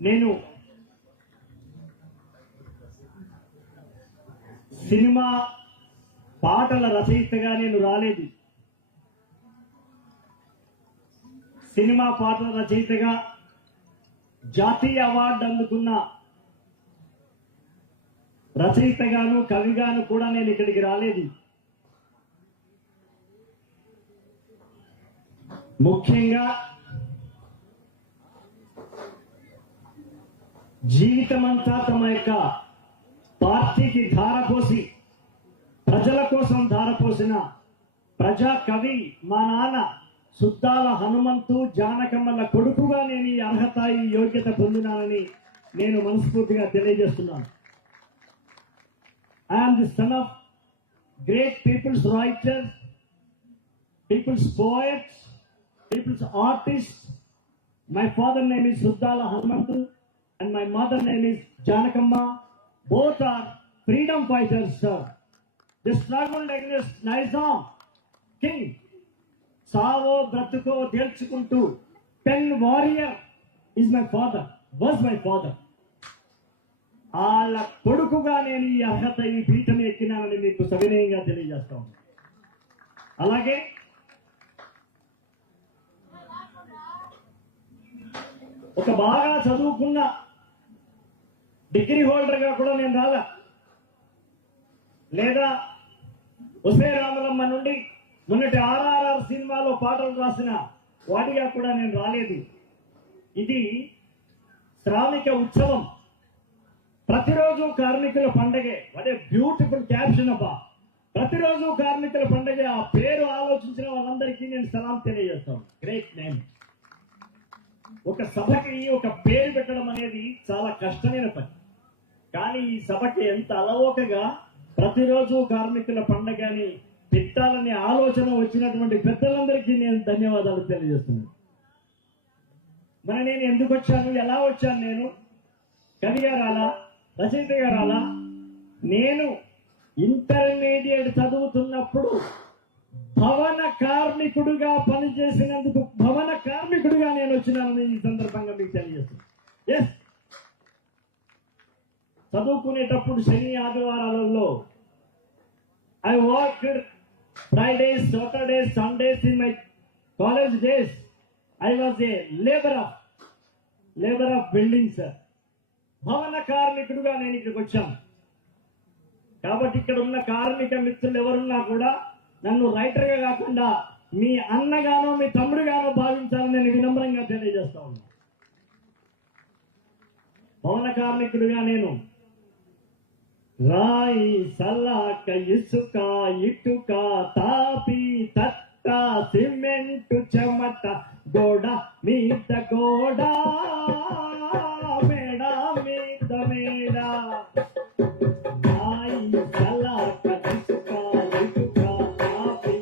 నేను సినిమా పాటల రచయితగా నేను రాలేదు. సినిమా పాటల రచయితగా జాతీయ అవార్డు అందుకున్న రచయితగాను కవిగాను కూడా నేను ఇక్కడికి రాలేదు. ముఖ్యంగా జీవితమంతా తమ యొక్క పార్టీకి ధారపోసి ప్రజల కోసం ధారపోసిన ప్రజా కవి మా నాన్న సుద్దాల హనుమంతు జానకమ్మల కొడుకుగా నేను ఈ అర్హత ఈ యోగ్యత పొందినానని నేను మనస్ఫూర్తిగా తెలియజేస్తున్నాను. I'm the son of great people's writers, people's poets, people's artists. My father name is Suddala Hanumantu and my mother name is Janakamma. Both are freedom fighters, sir. They struggled against Nizam king. Savo Bratuko Delchukuntu. Pen warrior is my father, was my father. Alla kodukuga nenu ee arhata ee పీఠం ఎక్కినానని మీకు సవినయంగా తెలియజేస్తాను. అలాగే ఒక బాగా చదువుకున్న degree హోల్డర్గా కూడా నేను రాలా, లేదా ఒసే రామలమ్మ నుండి మొన్నటి RRR సినిమాలో పాటలు రాసిన వాటిగా కూడా నేను రాలేదు. ఇది శ్రామిక ఉత్సవం, ప్రతిరోజు కార్మికుల పండగే. అదే బ్యూటిఫుల్ క్యాప్షన్ అబ్బా, ప్రతిరోజు కార్మికుల పండగే. ఆ పేరు ఆలోచించిన వాళ్ళందరికీ నేను సలాం తెలియజేస్తాను. Great name. ఒక సభకి ఒక పేరు పెట్టడం అనేది చాలా కష్టమైన పని, కానీ ఈ సభకి ఎంత అలవోకగా ప్రతిరోజు కార్మికుల పండగని పెట్టాలనే ఆలోచన వచ్చినటువంటి పెద్దలందరికీ నేను ధన్యవాదాలు తెలియజేస్తున్నాను. మరి నేను ఎందుకు వచ్చాను, ఎలా వచ్చాను? నేను కవిగా రాలా, రచయితగా రాలా. నేను ఇంటర్మీడియట్ చదువుతున్నప్పుడు భవన కార్మికుడుగా పనిచేసినందుకు భవన కార్మికుడిగా నేను వచ్చినానని ఈ సందర్భంగా మీకు తెలియజేస్తున్నాను. ఎస్, చదువుకునేటప్పుడు శని ఆదివారాలలో I work Fridays, Saturdays, Sundays in my college days. I was a labour of building, sir. భవన కార్మికుడుగా నేను ఇక్కడికి వచ్చాను. కాబట్టి ఇక్కడ ఉన్న కార్మిక మిత్రులు ఎవరున్నా కూడా నన్ను రైటర్గా కాకుండా మీ అన్నగానో మీ తమ్ముడుగానో భావించాలని నేను వినమ్రంగా తెలియజేస్తా ఉన్నా. భవన కార్మికుడిగా నేను రాయి, సలాక, ఇసుక, ఇటుక, తాపి, తట్ట, సిమెంటు, చెమట, గోడ మీద గోడ, మేడ మీద మేడ, రాయి, సలాక, ఇసుక, ఇటుక, తాపి,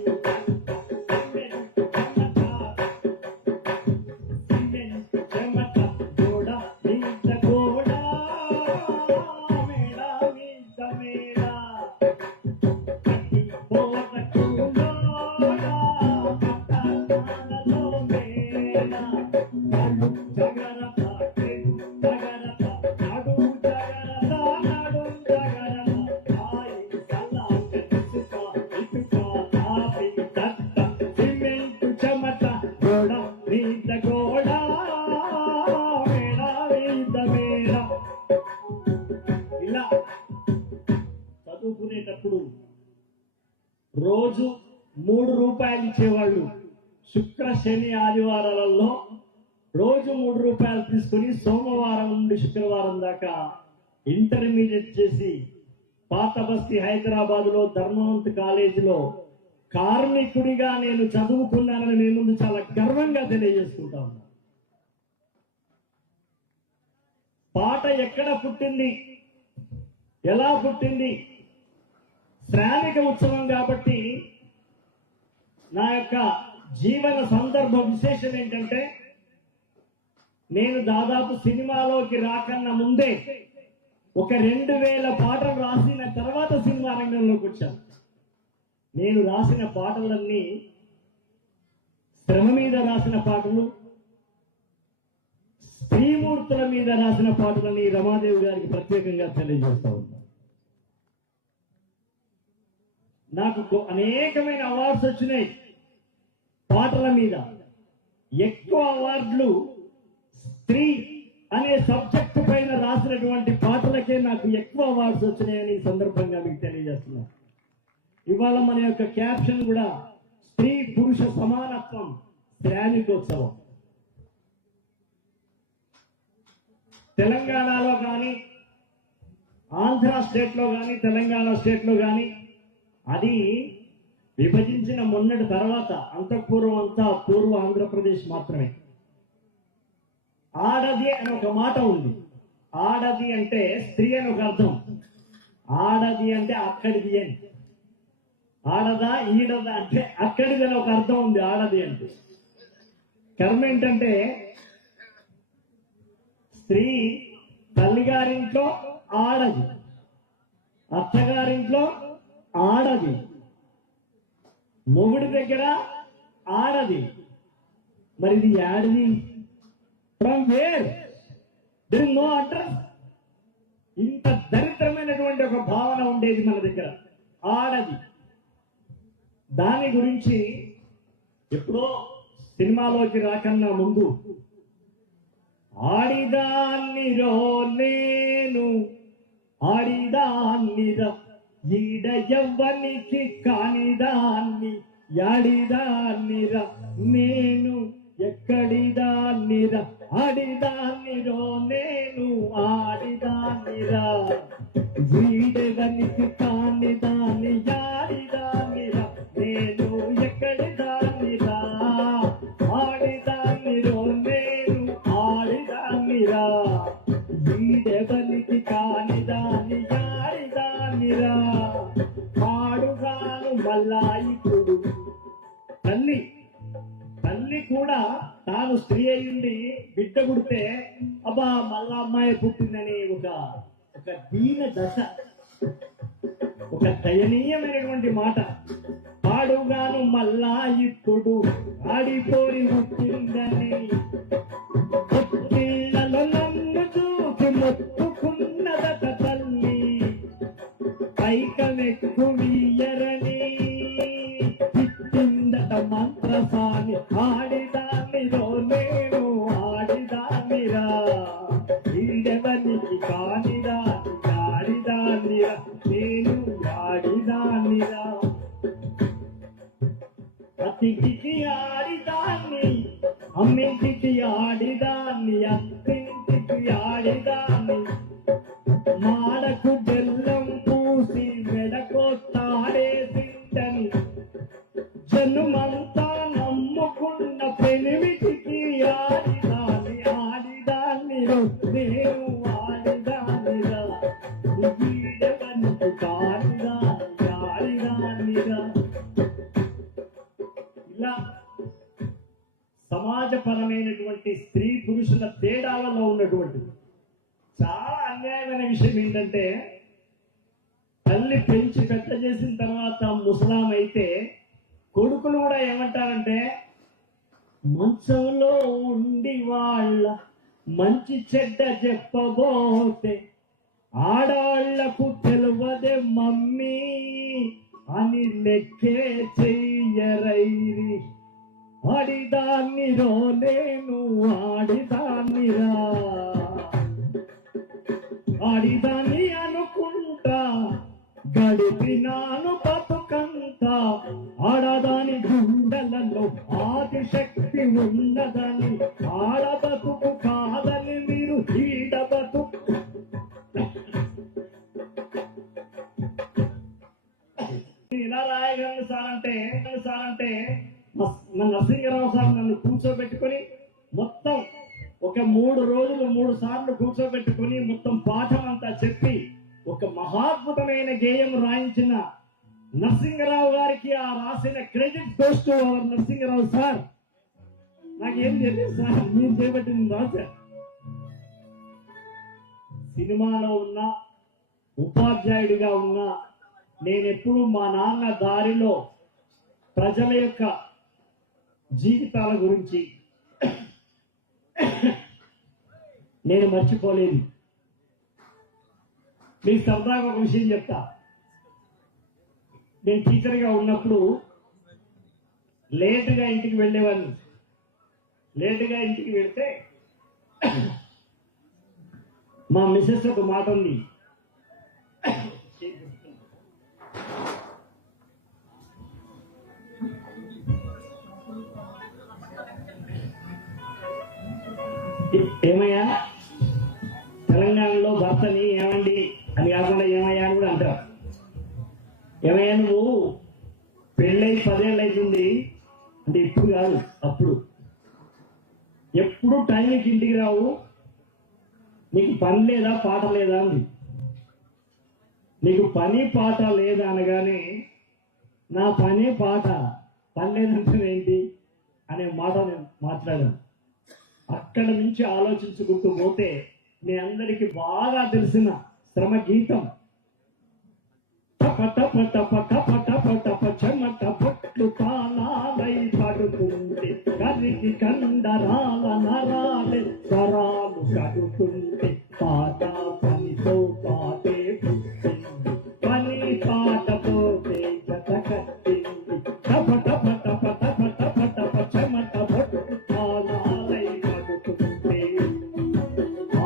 సిమెంటు, చెమట, గోడ మీద గోడ, మేడ మీద మేడ, చదువుకునేటప్పుడు రోజు 3 రూపాయలు ఇచ్చేవాళ్ళు. శుక్ర, శని, ఆదివారాలలో రోజు 3 రూపాయలు తీసుకుని సోమవారం నుండి శుక్రవారం దాకా ఇంటర్మీడియట్ చేసి పాత బస్తీ హైదరాబాద్ లో ధర్మవంత్ కాలేజీలో కార్మికుడిగా నేను చదువుకున్నానని మీ ముందు చాలా గర్వంగా తెలియజేసుకుంటా ఉన్నా. పాట ఎక్కడ పుట్టింది, ఎలా పుట్టింది? శ్రామిక ఉత్సవం కాబట్టి నా యొక్క జీవన సందర్భ విశేషం ఏంటంటే, నేను దాదాపు సినిమాలోకి రాకన్నా ముందే ఒక 2000 పాటలు రాసిన తర్వాత సినిమా రంగంలోకి వచ్చాను. నేను రాసిన పాటలన్నీ శ్రమ మీద రాసిన పాటలు, స్త్రీమూర్తి విష్ణుమూర్తుల మీద రాసిన పాటలని రమాదేవి గారికి ప్రత్యేకంగా తెలియజేస్తా ఉంటాను. నాకు అనేకమైన అవార్డ్స్ వచ్చినాయి పాటల మీద. ఎక్కువ అవార్డులు స్త్రీ అనే సబ్జెక్టు పైన రాసినటువంటి పాటలకే నాకు ఎక్కువ అవార్డ్స్ వచ్చినాయని ఈ సందర్భంగా మీకు తెలియజేస్తున్నాను. ఇవాళ మన యొక్క క్యాప్షన్ కూడా స్త్రీ పురుష సమానత్వం శ్రామికోత్సవం. తెలంగాణలో కానీ, ఆంధ్ర స్టేట్లో కానీ, తెలంగాణ స్టేట్లో కానీ అది విభజించిన మొన్నటి తర్వాత, అంతఃపూర్వం అంతా పూర్వ ఆంధ్రప్రదేశ్ మాత్రమే. ఆడది అని ఒక మాట ఉంది. ఆడది అంటే స్త్రీ అని ఒక అర్థం. ఆడది అంటే అక్కడిది అని. ఆడదా ఈడదా అంటే అక్కడిది అని ఒక అర్థం ఉంది. ఆడది అంటే కర్మ ఏంటంటే స్త్రీ తల్లిగారింట్లో ఆడది, అత్తగారింట్లో ఆడది, మొగుడి దగ్గర ఆడది. మరి ఇది ఆడది from where? There is no address. ఇంత దరిద్రమైనటువంటి ఒక భావన ఉండేది మన దగ్గర, ఆడది. దాని గురించి ఎప్పుడో సినిమాలోకి రాకన్నా ముందు ఆడిదాన్నిరో నేను, ఆడిదాన్నిరా ఈడ ఎవ్వనికి కానిదాన్ని, యాడిదాన్నిరా నేను, ఎక్కడిదాన్నిరా ఆడిదాన్నిరో నేను, ఆడిదాన్నిరా వీడెవనికి కానిదాన్ని, యాడిదాన్నిరా నేను, ఎక్కడిదాన్నిరా ఆడిదాన్నిరో నేను, ఆడిదాన్నిరా వీడెవనికి కానిదాన్ని, యాడిదాన్నిరా పాడుగాను. మళ్ళా ఇప్పుడు తల్లి కూడా తాను స్త్రీ అయ్యింది, బిడ్డ పుడితే అబ్బా మళ్ళా అమ్మాయి పుట్టిందని ఒక దీన దశ, ఒక దయనీయమైనటువంటి మాట. పాడుగాను మళ్ళా ఇప్పుడు ఆడిపోయి పుట్టిందని, పుట్టిళ్ళలో నన్ను చూసి మొత్తుకున్నదట తల్లి, పైకమెక్కు వీయరని ఇచ్చిందట మంత్రసాని, ఆడిదాన్నిరో నేను, ఆడిదాన్నిరా ఈడెవనికి కానిదాన్ని, ఆడిదాన్నిరా నేను, ఆడిదాన్నిరా అతికి ఆడిదాన్ని, అమ్మింటికి ఆడిదాన్ని, అత్తింటికి ఆడిదాన్ని, మాడకు బెల్లం పూసి మెడకో తాడేసిందని, జనుమంతా నమ్ముకున్న పెనిమిటికి ఆడిదాన్ని, ఆడిదాన్నిరో నేను, ఆడిదాన్నిరా వీడెవనికి కానిదాన్ని, ఆడిదాన్నిరా. ఇలా సమాజపరమైనటువంటి స్త్రీ పురుషుల తేడాలలో ఉన్నటువంటి చాలా అన్యాయమైన విషయం ఏంటంటే, తల్లి పెంచి పెద్ద చేసిన తర్వాత ముసలాం అయితే కొడుకులు కూడా ఏమంటారంటే, మంచంలో ఉండి వాళ్ళ మంచి చెడ్డ చెప్పబోతే ఆడవాళ్లకు తెలియదే మమ్మీ అని లెక్కే చెయ్యరైరి, ఆడిదాన్నిరో నేను, ఆడిదాన్నిరా ఆడిదాన్ని అనుకుంటా గడిపినాను బతుకంతా, ఆడదాని గుండెలలో ఆదిశక్తి ఉన్నదని, ఆడ బతుకు కాదని మీరు ఈడ బతుకు. ఇలా రాయగలను సార్ అంటే నరసింహరావు సార్ నన్ను కూర్చోబెట్టుకొని మొత్తం ఒక 3 రోజులు 3 సార్లు కూర్చోబెట్టుకుని మొత్తం పాఠం అంతా చెప్పి ఒక మహాద్భుతమైన గేయం రాయించిన నరసింహరావు గారికి ఆ రాసిన credit goes to our Narasimharao sir. నాకేం తెలియదు సార్, మీరు చేపట్టింది రాశారు. సినిమాలో ఉన్న ఉపాధ్యాయుడిగా ఉన్నా నేనెప్పుడు మా నాన్న దారిలో ప్రజల యొక్క జీవితాల గురించి, నేను మర్చిపోలేదు. మీకు సరదాగా ఒక విషయం చెప్తా. నేను టీచర్గా ఉన్నప్పుడు లేటుగా ఇంటికి వెళ్ళేవాడిని. లేటుగా ఇంటికి వెళ్తే మా మిస్సెస్ ఒక మాట ఉంది, ఏమయ్యా తెలంగాణలో భర్తని ఏమండి అని కాకుండా ఏమయ్యా అని కూడా అంటారు. ఏమయ్యా నువ్వు పెళ్ళై 10 ఏళ్ళు అవుతుంది అంటే ఇప్పుడు కాదు, అప్పుడు ఎప్పుడు టైంకి ఇంటికి రావు, నీకు పని లేదా పాట లేదా అంది. నీకు పని పాట లేదా అనగానే నా పని పాట పని లేదంటే ఏంటి అనే మాట నేను మాట్లాడాను. అక్కడ నుంచి ఆలోచించుకుంటూ పోతే మీ అందరికీ బాగా తెలిసిన శ్రమ గీతం పట పట పట పట పట పచమట పట్లు తాళాలై పడుతుంది, కరికి కండరాల నరాలే స్వరాలు కడుతుంది, పాట పనితో పాటే పుట్టింది, పని పాట పోతే జత కట్టింది, పట పట పట పట పట పచమట పట్లు తాళాలై పడుతుంది.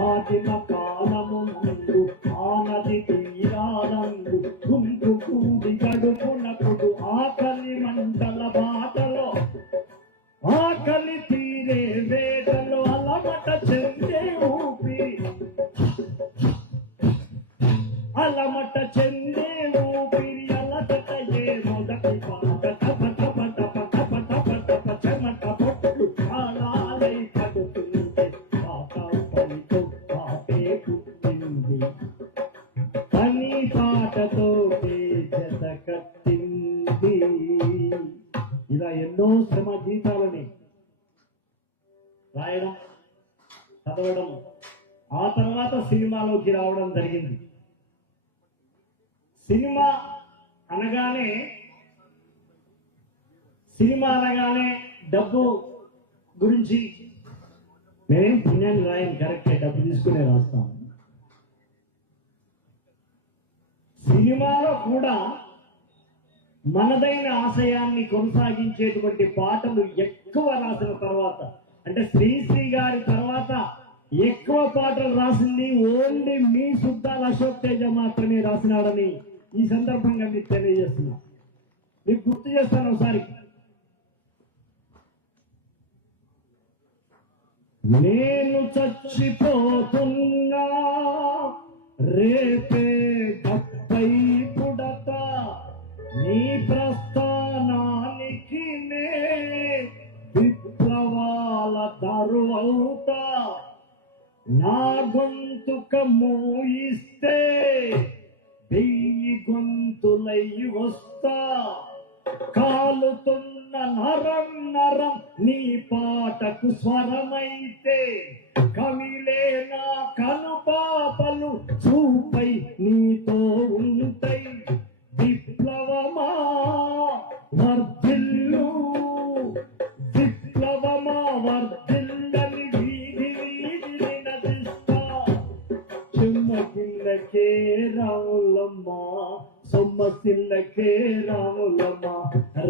ఆదిమ కాలము ముందు ఆనది తీరాలందు గుంపు కూడి గడుపునప్పుడు ఆకలి మంటల బాటలో ఆకలి తీరే వేటలో అలమట చెందే ఊపిరి, అలమట చెందే ఊపిరి అలటట ఏ మొదటి పాట పట పట పట పట పట పచమట పొట్టు కాలాలై పడుతుంది, పాట పనితో పాటే పుట్టింది, పని పాటతో జత కట్టింది. ఇలా ఎన్నో శ్రమ గీతాలని రాయడం, చదవడం, ఆ తర్వాత సినిమాలోకి రావడం జరిగింది. సినిమా అనగానే డబ్బు గురించి నేనేం పుణ్యాన్ని రాయను, కరెక్టే, డబ్బు తీసుకునే రాస్తాను. సినిమాలో కూడా మనదైన ఆశయాన్ని కొనసాగించేటువంటి పాటలు ఎక్కువ రాసిన తర్వాత, అంటే శ్రీశ్రీ గారి తర్వాత ఎక్కువ పాటలు రాసింది ఓన్లీ మీ సుద్దాల అశోక్ తేజ మాత్రమే రాసినాడని ఈ సందర్భంగా మీకు తెలియజేస్తున్నా. మీకు గుర్తు చేస్తాను ఒకసారి. నేను చచ్చిపోతున్నా రేపే 70 పుడత, నీ ప్రస్థానానికి నే విప్లవాల దరువవుతా, నా గొంతుక మూయిస్తే 1000 గొంతులై వస్తా, కాలుతున్న నరం నరం నీ పాటకు స్వరమైతే, కవిలే నా కనుపాపలు చూపై నీతో ఉంటాయి, విప్లవమా వర్ధిల్లు, విప్లవమా వర్ధిల్లని వీధి వీధి నదిస్తా, చెమ్మగిల్లకే రాములమ్మ సొమ్మసిల్లకే రాములమ్మ,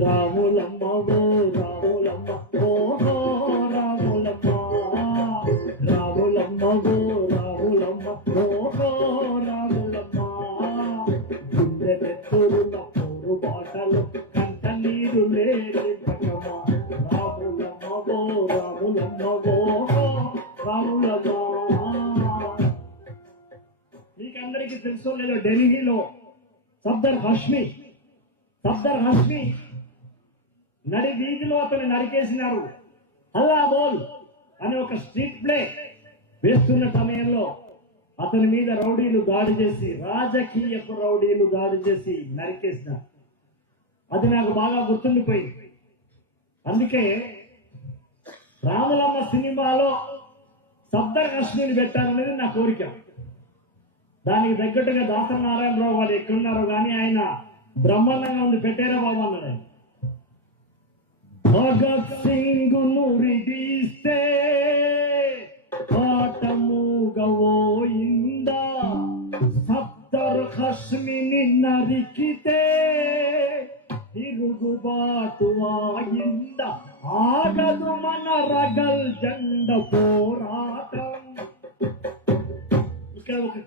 రాములమ్మ ఓ రాములమ్మ ఓహో రాములమ్మ, రాములమ్మ ఓ రాములమ్మ ఓహో రాములమ్మ, గుండె నెత్తురుల పోరు బాటలు కంట నీరు లేని పటమా, రాములమ్మ ఓ రాములమ్మ ఓహో రాములమ్మ. మీకందరికీ తెలుసో లేదో, ఢిల్లీలో సఫ్దర్ హష్మి నడి వీధిలో అతను నరికేసినారు. హల్లా బోల్ అనే ఒక స్ట్రీట్ ప్లే వేస్తున్న సమయంలో అతని మీద రౌడీలు దాడి చేసి, రాజకీయపు రౌడీలు దాడి చేసి నరికేసినారు. అది నాకు బాగా గుర్తుండిపోయింది. అందుకే రాములమ్మ సినిమాలో సఫ్దర్ హష్మిని పెట్టాలనేది నా కోరిక. దానికి తగ్గట్టుగా దాసరి నారాయణరావు వాళ్ళు ఎక్కడున్నారో కానీ ఆయన బ్రహ్మాండంగా ఉంది, పెట్టారా బాబు అన్నాడు. భగత్ సింగ్ నురిదీస్తే పాఠము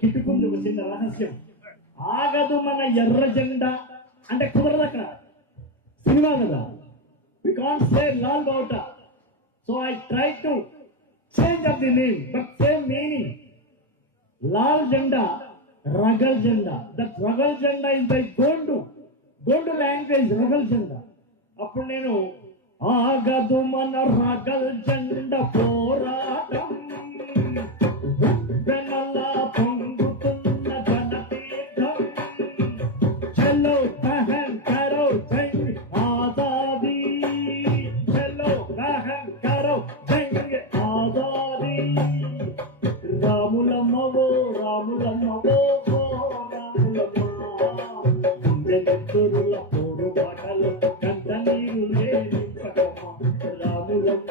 కిటుకుంది ఒక చిన్న రహస్యం. ఆగదు మన ఎర్ర జెండా అంటే కుదరదు, అక్కడ సినిమా కదా, వి కాంట్ సే లాల్ బావుటా. So I try to change of the name but same meaning. లాల్ జెండా, రగల్ జెండా. దట్ రగల్ జెండా ఇస్ బై గోండు లాంగ్వేజ్, రగల్ జెండా. అప్పుడు నేను ఆగదు మన రగల్ జెండా పోరాటం, వెనలా పొంగుతున్న జనతీర్థం, చలో బహన్ కరో జంగ్ ఆజాదీ, చలో బహన్ కరో జంగ్ ఆజాదీ. రాములమ్మవో రాములమ్మవో రాములమ్మ, గుండెల పోరుబాటలు కంట నీరు లేని రాములమ్మ.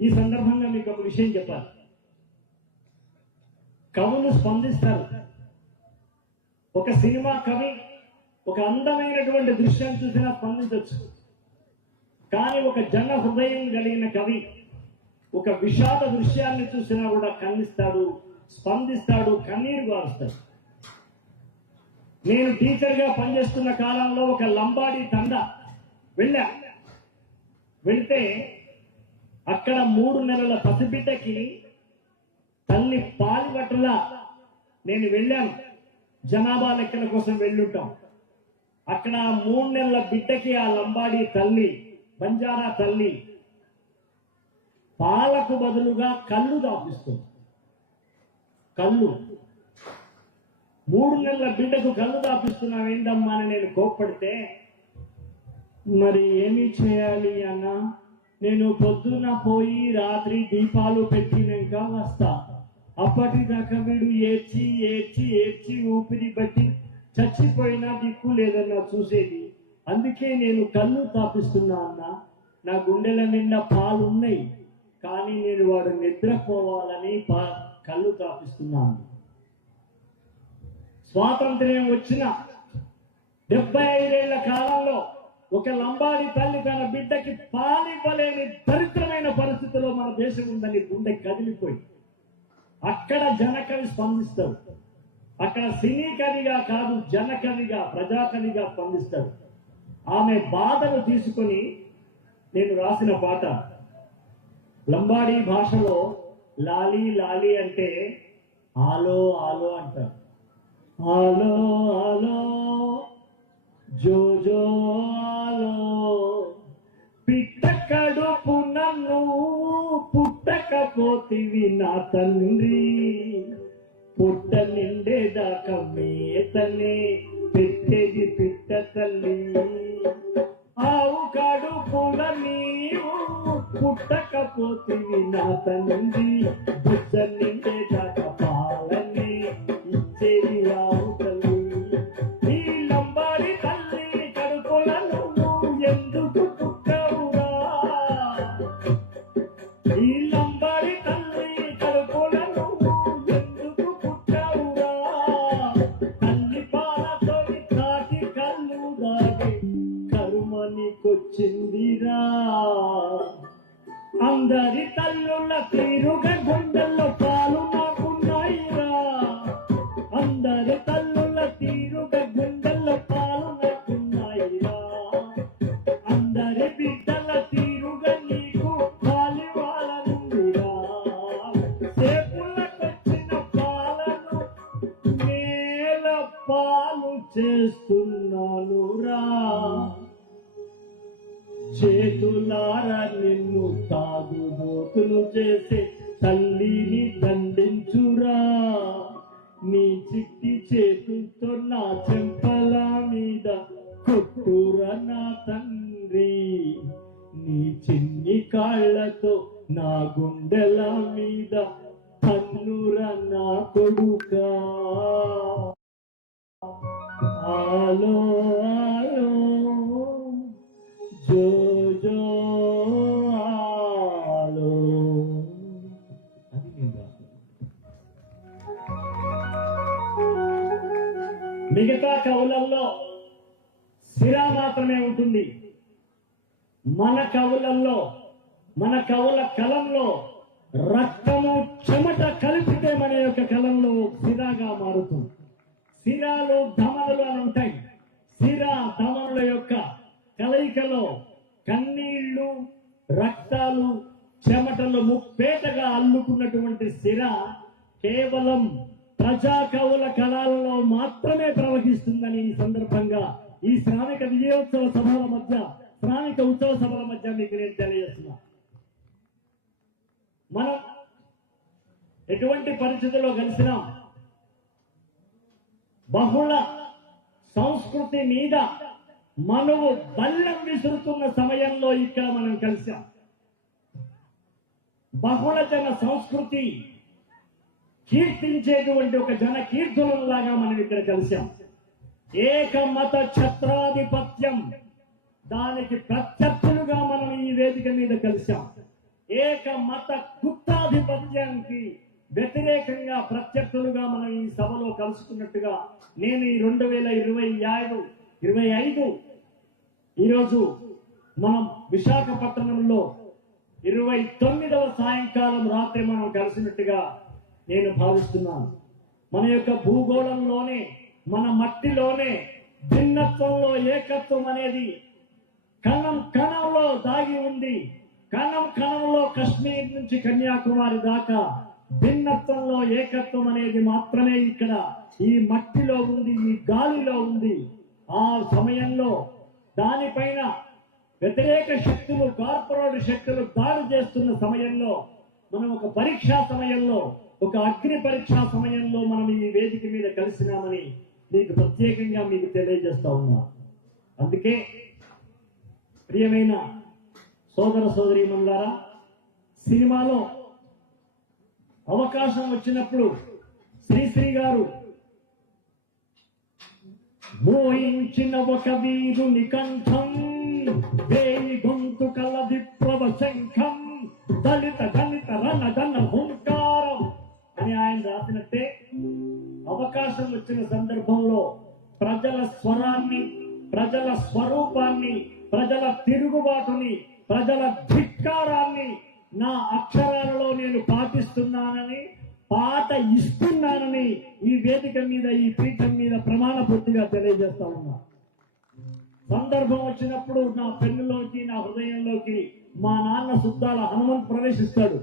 ఈ సందర్భంగా మీకు ఒక విషయం చెప్పాలి. కవులు స్పందిస్తారు. ఒక సినిమా కవి ఒక అందమైనటువంటి దృశ్యాన్ని చూసినా స్పందించవచ్చు, కానీ ఒక జన హృదయం కలిగిన కవి ఒక విషాద దృశ్యాన్ని చూసినా కూడా ఖండిస్తాడు, స్పందిస్తాడు, కన్నీరు గారుస్తాడు. నేను టీచర్గా పనిచేస్తున్న కాలంలో ఒక లంబాడి తండ వెళ్తే అక్కడ 3 నెలల పసిబిడ్డకి తల్లి పాలిబట్టలా నేను వెళ్ళాను. జనాభా లెక్కల కోసం వెళ్ళుంటాం. అక్కడ 3 నెలల బిడ్డకి ఆ లంబాడి తల్లి, బంజారా తల్లి పాలకు బదులుగా కళ్ళు దాపిస్తుంది. కళ్ళు 3 నెలల బిడ్డకు కళ్ళు దాపిస్తున్నావు ఏందమ్మా అని నేను కోప్పడితే, మరి ఏమి చేయాలి అన్న, నేను పొద్దున పోయి రాత్రి దీపాలు పెట్టినాక వస్తా, అప్పటిదాకా వీడు ఏడ్చి ఏడ్చి ఏడ్చి ఊపిరి బట్టి చచ్చిపోయినా దిక్కు లేదన్నా చూసేది, అందుకే నేను కళ్ళు తాపిస్తున్నా అన్న. నా గుండెల నిండా పాలున్నాయి, కానీ నేను వాడు నిద్రపోవాలని కళ్ళు తాపిస్తున్నాను. స్వాతంత్ర్యం వచ్చిన 75 ఏళ్ల కాలంలో ఒక లంబాడి తల్లి తన బిడ్డకి పాలివ్వలేని దరిద్రమైన పరిస్థితిలో మన దేశం ఉందని గుండె కదిలిపోయి అక్కడ జనకవి స్పందిస్తాడు. అక్కడ సినీ కవిగా కాదు, జనకవిగా, ప్రజాకవిగా స్పందిస్తాడు. ఆమె బాధను తీసుకొని నేను రాసిన పాట లంబాడీ భాషలో లాలి లాలి అంటే ఆలో ఆలో అంటారు. ఆలో ఆలో జో జో ఆలో, పిట్ట కడుపు నన్ను పుట్టకపోతివి నా తండ్రి, పుట్ట నిండేదాకా మేతనే పెట్టేది పిట్ట తల్లి. ఆవు కడుపుల నీవు పుట్టకపోతివి నా తండ్రి, బుచ్చ నిండేదాకా పాలనే ఇచ్చేది ఆవు తల్లి. ఈ లంబాడి తల్లి కడుపుల నువ్వు ఎందుకు పుట్టవురా, ఈ లంబాడి తల్లి కడుపుల నువ్వు ఎందుకు పుట్టవురా, తల్లి పాలతో కాటి కళ్ళు దాగి కరుమనికొచ్చిందిరా. అందరి తల్లుల తీరుగా గుండెల్లో పాలు నాకున్నాయిరా, అందరి తల్లుల తీరుగా గుండెల్లో పాలు నాకున్నాయిరా, అందరి బిడ్డల తీరుగా నీకు పాలివ్వాలనుందిరా. సేపులకొచ్చిన పాలను నేల పాలు చేస్తున్నానురా, చేతులారా నిన్ను తాగుబోతులు చేసే తల్లిని దండించురా, నీ చిట్టి చేతులతో నా చెంపల మీద కొట్టురా నా తండ్రి, నీ చిన్ని కాళ్ళతో నా గుండెల మీద తన్నురా నా కొడుకా. ఆలో ఆలో జో జో ఆలో. అది నేను మిగతా కవులల్లో సిరా మాత్రమే ఉంటుంది. మన కవులల్లో, మన కవుల కలంలో రక్తము చెమట కలిపితే మన యొక్క కలంలో సిరాగా మారుతుంది. సిరాలు ధమనులు అని ఉంటాయి. సిరా ధమనుల యొక్క కలయికలో కన్నీళ్లు, రక్తాలు, చెమటలు ముప్పేటగా అల్లుకున్నటువంటి సిర కేవలం ప్రజా కవుల కళాలలో మాత్రమే ప్రవహిస్తుందని ఈ సందర్భంగా ఈ శ్రామిక విజయోత్సవ సభల మధ్య, శ్రామిక ఉత్సవ సభల మధ్య మీకు నేను తెలియజేస్తున్నా. మనం ఎటువంటి పరిస్థితుల్లో కలిసినా బహుళ సంస్కృతి మీద మనము బల్లం విసురుతున్న సమయంలో ఇక్కడ మనం కలిసాం. బహుళజన సంస్కృతి కీర్తించేటువంటి ఒక జన కీర్తులంలాగా మనం ఇక్కడ కలిసాం. ఏకమత ఛత్రాధిపత్యం దానికి ప్రత్యర్థులుగా మనం ఈ వేదిక మీద కలిసాం. ఏకమత గుత్తాధిపత్యానికి వ్యతిరేకంగా ప్రత్యర్థులుగా మనం ఈ సభలో కలుసుకున్నట్టుగా నేను ఈ 2025 ఈరోజు మనం విశాఖపట్నంలో 29వ సాయంకాలం రాత్రి మనం కలిసినట్టుగా నేను భావిస్తున్నాను. మన యొక్క భూగోళంలోనే, మన మట్టిలోనే భిన్నత్వంలో ఏకత్వం అనేది కణం కణంలో దాగి ఉంది. కణం కణంలో కశ్మీర్ నుంచి కన్యాకుమారి దాకా భిన్నత్వంలో ఏకత్వం అనేది మాత్రమే ఇక్కడ ఈ మట్టిలో ఉంది, ఈ గాలిలో ఉంది. ఆ సమయంలో దానిపైన వ్యతిరేక శక్తులు, కార్పొరేట్ శక్తులు దాడి చేస్తున్న సమయంలో, మనం ఒక పరీక్షా సమయంలో, ఒక అగ్ని పరీక్షా సమయంలో మనం ఈ వేదిక మీద కలిసినామని మీకు ప్రత్యేకంగా మీకు తెలియజేస్తా ఉన్నా. అందుకే ప్రియమైన సోదర సోదరీమణులారా, సినిమాలో అవకాశం వచ్చినప్పుడు శ్రీశ్రీ గారు మోయించిన ఒక వీరుని కంఠం, వేయి గొంతు కల విప్లవ శంఖం, దళిత దళిత రణ దన హుంకారం అని ఆయన రాసినట్టే అవకాశం వచ్చిన సందర్భంలో ప్రజల స్వరాన్ని, ప్రజల స్వరూపాన్ని, ప్రజల తిరుగుబాటుని, ప్రజల ధిక్కారాన్ని నా అక్షరాలలో నేను పాటిస్తున్నానని, పాట ఇస్తున్నానని ఈ వేదిక మీద, ఈ పీఠం మీద ప్రమాణ పూర్తిగా తెలియజేస్తా ఉన్నా. సందర్భం వచ్చినప్పుడు నా పెన్నులోకి, నా హృదయంలోకి మా నాన్న సుద్దాల హనుమంత్ ప్రవేశిస్తాడు.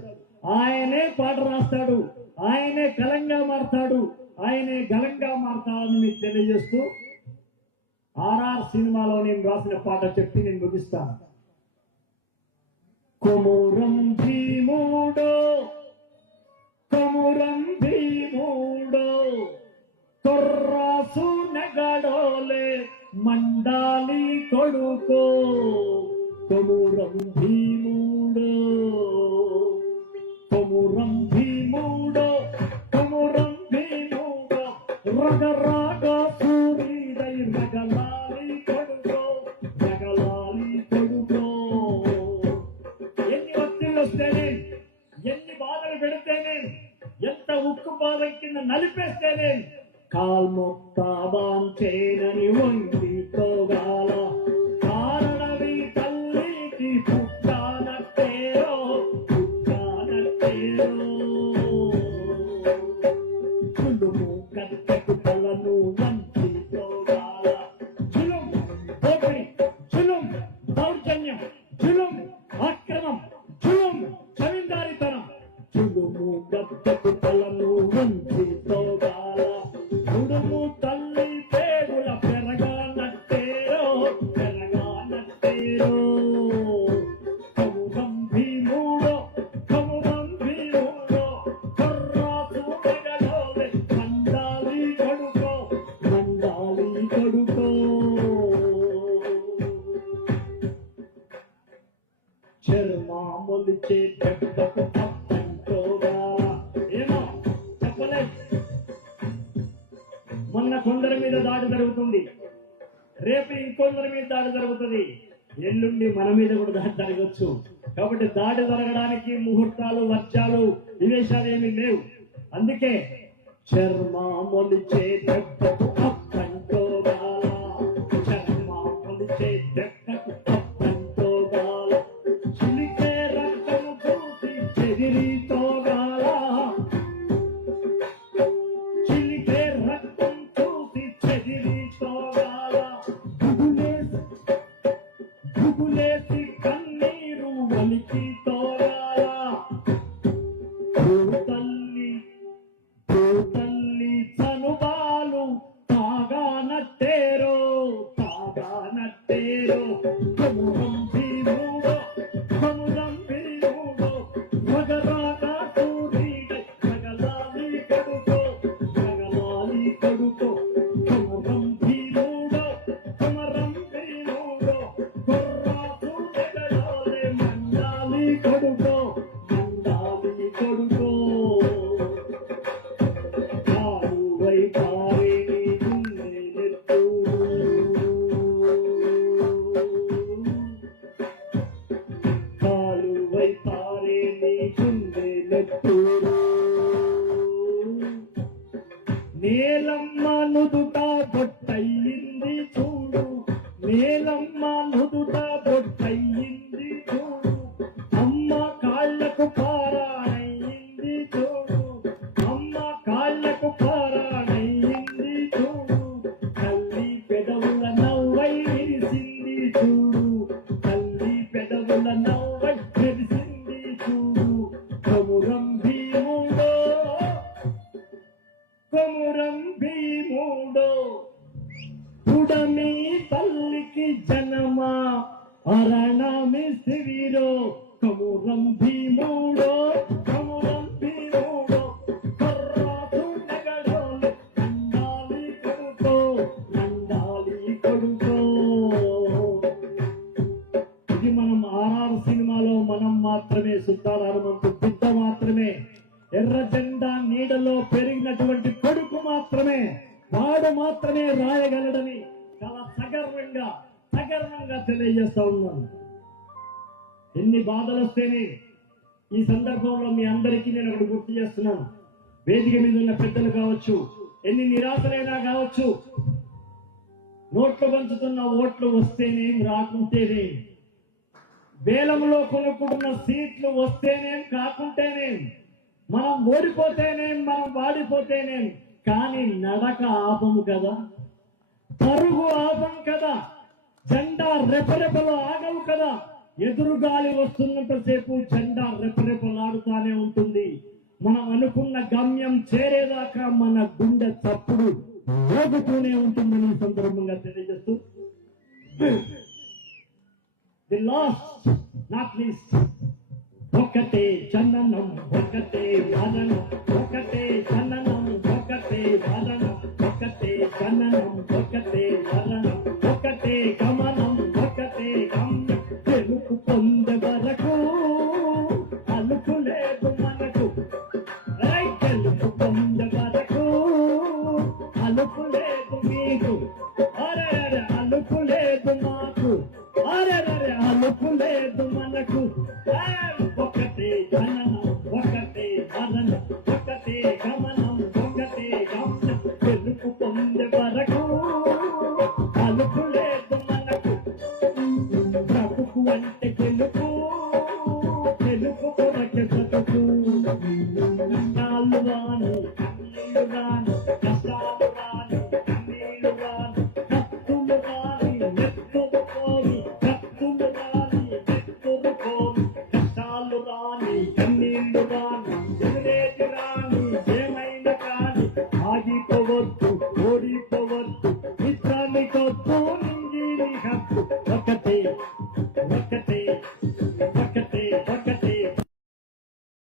ఆయనే పాట రాస్తాడు, ఆయనే కలంగా మారతాడు, ఆయనే గలంగా మారతాడని మీకు తెలియజేస్తూ ఆర్ఆర్ సినిమాలో నేను రాసిన పాట చెప్పి నేను ముగిస్తాను. కొమురం భీముడో, కొమురం భీముడో, కొర్రాసు నెగడోలే మండాలి కొడుకో, కొమురం భీముడో, కొమురం భీముడో, కొమురం భీముడో, రగరాగ సూరిదై రగలాలి కొడుకో, రగలాలి కొడుకో. ఎన్ని ఒత్తిళ్ళు వస్తేనే, ఎన్ని బాధలు పెడితేనే, ఎంత ఉక్కు బాధం కింద నలిపేస్తేనే కాల్మొత్తాబాంచేనని ఒంటితోగాల కారణవి తల్లికి పుట్టానట్టేరో, పుట్టానట్టేరో. చులుము కత్తెకు తలను వంటితోగాల, చులుం దోపిడి, చులుం దౌర్జన్యం, చులుం అక్రమం, చులుం జమీందారితనం, చులుము కత్తెకు తలను వంటితోగాల, ఉడుము తల్లి పేగుల పెరగానట్టేరో, పెరగానట్టేరో. కొమురం భీముడో, కొమురం భీముడో, కొర్రాసు నెగడోలే మండాలి కొడుకో, మండాలి కొడుకో. చర్మామొలిచే దెబ్బకు పట్టంటోగా ఏమో చెప్పలేదు. మొన్న కొందరి మీద దాడి జరుగుతుంది, రేపు ఇంకొందరి మీద దాడి జరుగుతుంది, ఎల్లుండి మన మీద కూడా దాడి జరగవచ్చు. కాబట్టి దాడి జరగడానికి ముహూర్తాలు, వర్షాలు, వివేశాలు ఏమీ లేవు. అందుకే చర్మామొలిచే దెబ్బకు పట్టంటోగాల, చర్మామొలిచే దెబ్బకు పట్టంటోగాల, చిలికే రక్తము చూసి చెదిరితో పైకి తోరాల భూతల్లి చనుబాలు తాగానట్టేరో కొమురం భీముడో మగరాట సూరీడ జగలాలి కొడుకో కొమురం భీముడో కొర్రాసు జగడాలే మండాలి కొడుకో కాలువై పారేని గుండెలెత్తు నేలమ్మ నుదుట బొట్టయింది చూడు నేలమ్మ నుదుట బొట్టయింది చూడు అమ్మ కాళ్ళకు పారాణయింది చూడు అమ్మ కాళ్ళకు పారాణయింది చూడు తల్లి పెదవుల నవ్వై విరిసింది చూడు తల్లి పెదవుల నవ్వై విరిసింది చూడు కొమురం భీముడో పుడమి తల్లికి జనమా అరణమి శివిరో కొమురం భీముడో కర్రాసు నగడోలు నండాలి కొడుకో ఇది మనం ఆర్ఆర్ సినిమాలో మనం మాత్రమే సుద్దాల హనుమంతు బిడ్డ మాత్రమే ఎర్ర జెండా నీడలో పెరిగినటువంటి కొడుకు మాత్రమే వాడు మాత్రమే రాయగలడని చాలా సగర్వంగా తెలియజేస్తా ఉన్నాను. ఎన్ని బాధలు వస్తేనే ఈ సందర్భంలో మీ అందరికీ నేను ఒకటి గుర్తు చేస్తున్నాను. వేదిక మీద ఉన్న పెద్దలు కావచ్చు, ఎన్ని నిరాశలైనా కావచ్చు, నోట్లు పంచుతున్న ఓట్లు వస్తేనేం రాకుంటేనేం, వేలంలో కొనుక్కుంటున్న సీట్లు వస్తేనేం కాకుంటేనేం, మనం ఓడిపోతేనేం మనం వాడిపోతేనేం, కానీ నడక ఆపము కదా, పరుగు ఆపం కదా, జెండా రెపరెపలు ఆగవు కదా. ఎదురుగాలి వస్తున్నంతసేపు జెండా రెపరెపలాడుతానే ఉంటుంది. మనం అనుకున్న గమ్యం చేరేదాకా మన గుండె చప్పుడు మోగుతూనే ఉంటుందని సందర్భంగా తెలియజేస్తూ, ది లాస్ట్ నాట్ లీస్ట్, ఒకటే జననం ఒకటే మరణం, ఒకటే జననం ఒకటే మరణం, ఒకటే జననం ఒకటే మరణం, ఒకటే గమనం ఒకటే గమ్యం. గెలుపు పొందే వరకు అలుపు లేదు మనకు, గెలుపు పొందే వరకు అలుపు లేదు మీకు, అరే అలుపు లేదు మాకు, అరే అలుపు లేదు మనకు. ఒకటే జననం ఒకటే మరణం, ఒకటే గమనం ఒకటే గమ్యం. గెలుపు పొందే వరకు అలుపు లేదు మనకు. బ్రతుకు అంటే గెలుపు, గెలుపు కొరకే బ్రతుకు. కష్టాలు రాను కన్నీళ్ళు రాను, కష్టాలు రాను కన్నీళ్ళు రాను, కత్తులు రాని నెత్తురు పోని, కత్తులు రాని నెత్తురు పోని, కష్టాలు రాని కన్నీళ్ళు రాని, ఎదురేది రాని ఏమైనా కాని, ఆగిపోవద్దు ఓడిపోవద్దు, మిత్రానికొద్దు నింగిని హక్కు. ఒకటే ఒకటే ఒకటే ఒకటే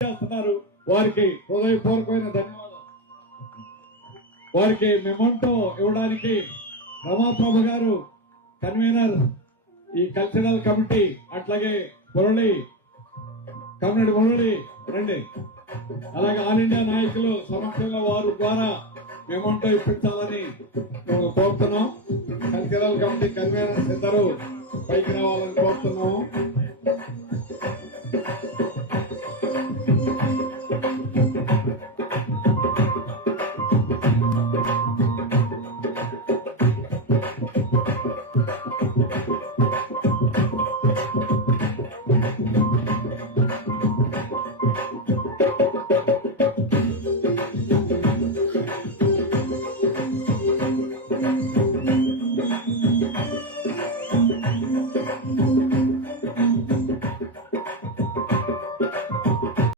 చేస్తున్నారు. వారికి హృదయపూర్వకమైన ధన్యవాదాలు. వారికి మెమోంటో ఇవ్వడానికి రమాప్రభు గారు కన్వీనర్ ఈ కల్చరల్ కమిటీ, అట్లాగే కమ్యూనిటీ మురళి రండి, అలాగే ఆల్ ఇండియా నాయకులు సమక్షంగా వారి ద్వారా మెమోంటో ఇప్పించాలని మేము కోరుతున్నాం. కల్చరల్ కమిటీ కన్వీనర్స్ ఇద్దరు పైకి రావాలని కోరుతున్నాము.